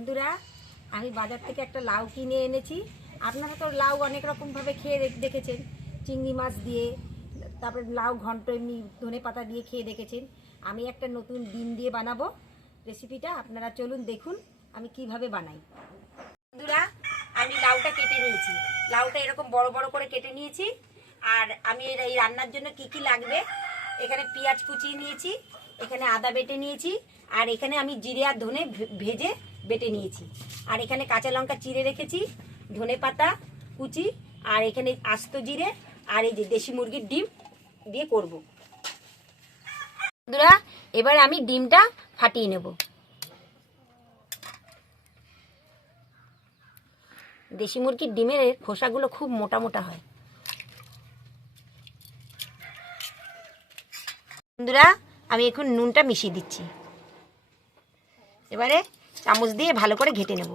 বন্ধুরা, আমি বাজার থেকে একটা লাউ কিনে এনেছি। আপনারা তো লাউ অনেক রকমভাবে খেয়ে দেখেছেন। চিংড়ি মাছ দিয়ে, তারপরে লাউ ঘন্ট এমনি ধনে পাতা দিয়ে খেয়ে দেখেছেন। আমি একটা নতুন ডিম দিয়ে বানাবো। রেসিপিটা আপনারা চলুন দেখুন, আমি কীভাবে বানাই। বন্ধুরা, আমি লাউটা কেটে নিয়েছি। লাউটা এরকম বড় বড় করে কেটে নিয়েছি। আর আমি এই রান্নার জন্য কি কি লাগবে? এখানে পেঁয়াজ কুচিয়ে নিয়েছি, এখানে আদা বেটে নিয়েছি, আর এখানে আমি জিরে আর ধনে ভেজে বেটে নিয়েছি। আর এখানে কাঁচা লঙ্কা চিড়ে রেখেছি, ধনে পাতা, কুচি, আর এখানে আস্ত জিরে, আর এই যে দেশি মুরগির ডিম দিয়ে করব। বন্ধুরা, এবার আমি ডিমটা ফাটিয়ে নেব। দেশি মুরগির ডিমের খোসাগুলো খুব মোটা মোটা হয়। বন্ধুরা, আমি এখন নুনটা মিশিয়ে দিচ্ছি। এবারে চামচ দিয়ে ভালো করে ঘেটে নেব।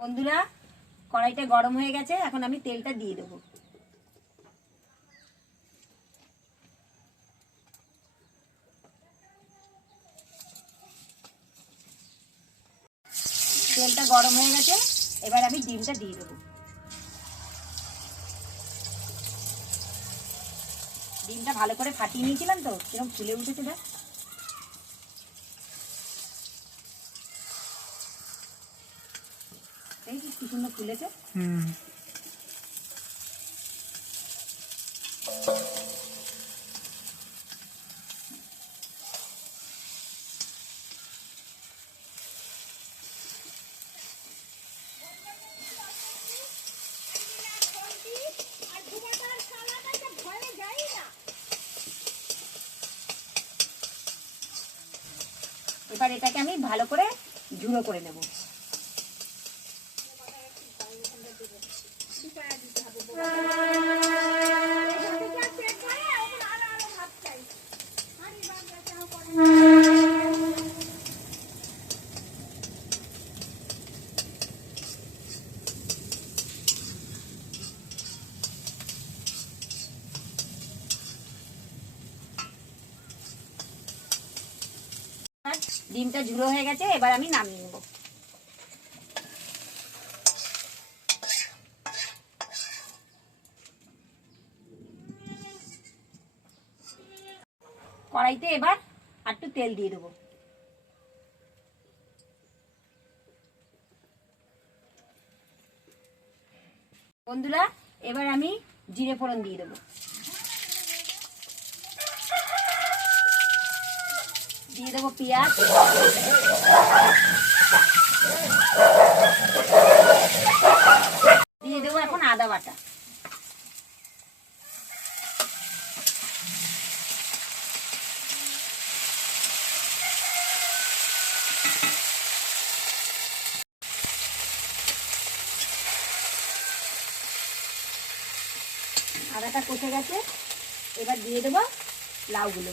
বন্ধুরা, কড়াইটা গরম হয়ে গেছে, এখন আমি তেলটা দিয়ে দেবো। তেলটা গরম হয়ে গেছে, এবার আমি ডিমটা দিয়ে দেবো। ডিমটা ভালো করে ফাটিয়ে নিয়েছিলাম তো কীরকম ফুলে উঠেছে দেখ। কি সুন্দর ফুলেছে। এবার এটাকে আমি ভালো করে ঝুড়ো করে নেব। আর ডিমটা ঝুলো হয়ে গেছে, এবার আমি নামিয়ে নেব। কড়াইতে এবার একটু তেল দিয়ে দেবো। বন্ধুরা, এবার আমি জিরে ফোড়ন দিয়ে দেবো। দিয়ে দেবো পেঁয়াজ। দিয়ে দেবো এখন আদা বাটা। আদাটা কষে গেছে। এবার দিয়ে দেবো লাউগুলো।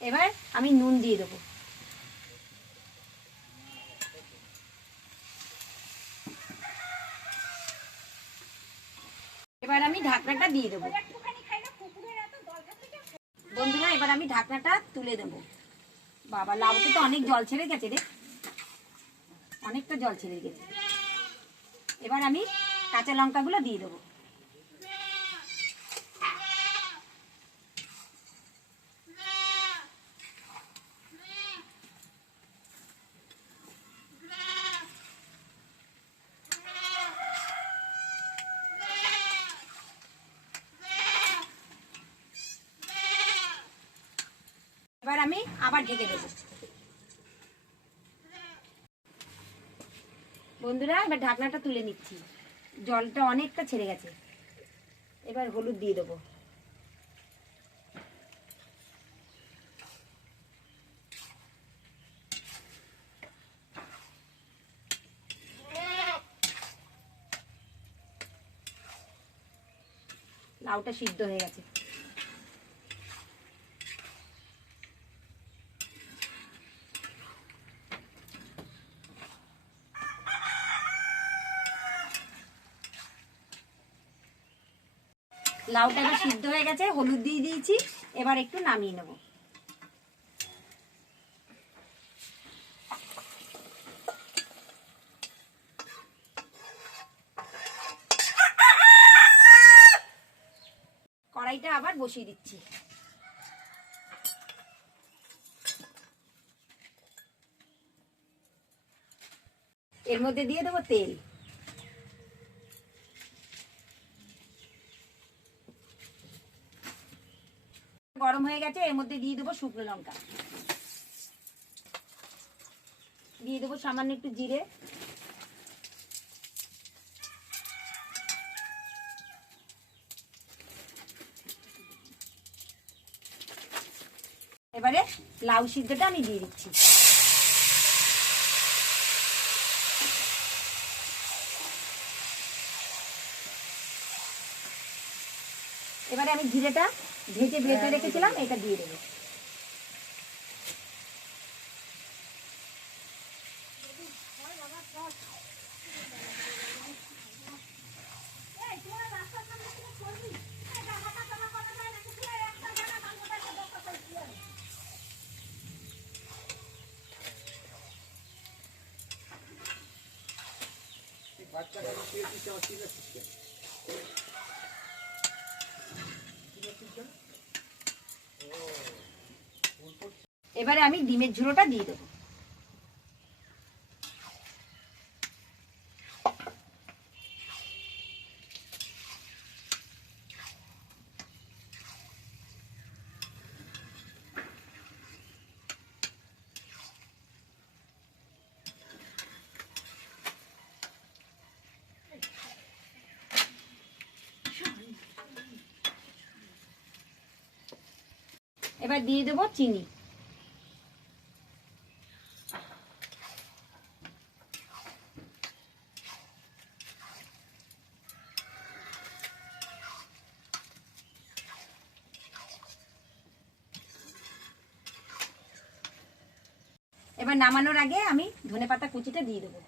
এবার আমি নুন দিয়ে দেবো এবার আমি ঢাকনাটা দিয়ে দেবো। বন্ধুরা, এবার আমি ঢাকনাটা তুলে দেব। বাবা, লাউতে তো অনেক জল ছেড়ে গেছে রে। অনেকটা জল ছেড়ে গেছে। এবার আমি কাঁচা লঙ্কাগুলো দিয়ে দেবো। আমি আবার ঢেকে দেবো। বন্ধুরা, এবার ঢাকনাটা তুলে নিচ্ছি। জলটা অনেকটা ছেড়ে গেছে। এবার হলুদ দিয়ে দেবো। লাউটা সিদ্ধ হয়ে গেছে। লাউটা এবার সিদ্ধ হয়ে গেছে, হলুদ দিয়ে দিয়েছি। এবার একটু নামিয়ে নেব। কড়াইটা আবার বসিয়ে দিচ্ছি। এর মধ্যে দিয়ে দেবো তেল। গরম হয়ে গেছে, এর মধ্যে দিয়ে দেবো শুকনো লঙ্কা। দিয়ে দেবো সামান্য একটু জিরে। এবারে লাউ সিদ্ধটা আমি দিয়ে দিচ্ছি। এবারে আমি জিরেটা ভেজে ভেজে রেখেছিলাম এটা দিয়ে দেবো। এবারে আমি ডিমের ঝুড়োটা দিয়ে দেবো। এবার দিয়ে দেবো চিনি। এবার নামানোর আগে আমি ধনে পাতা কুচিটা দিয়ে দেবো।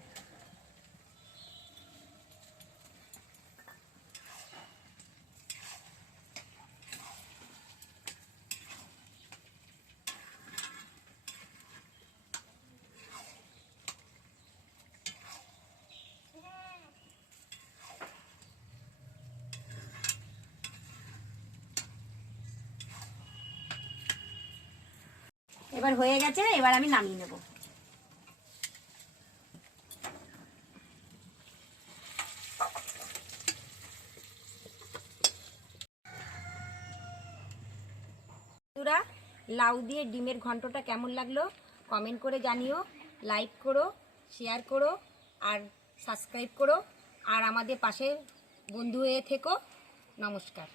এবার হয়ে গেছে, এবার আমি নামিয়ে নেব। বন্ধুরা, লাউ দিয়ে ডিমের ঘন্টটা কেমন লাগল? কমেন্ট করে জানিও, লাইক করো, শেয়ার করো, আর সাবস্ক্রাইব করো, আর আমাদের পাশে বন্ধু হয়ে থেকো। নমস্কার।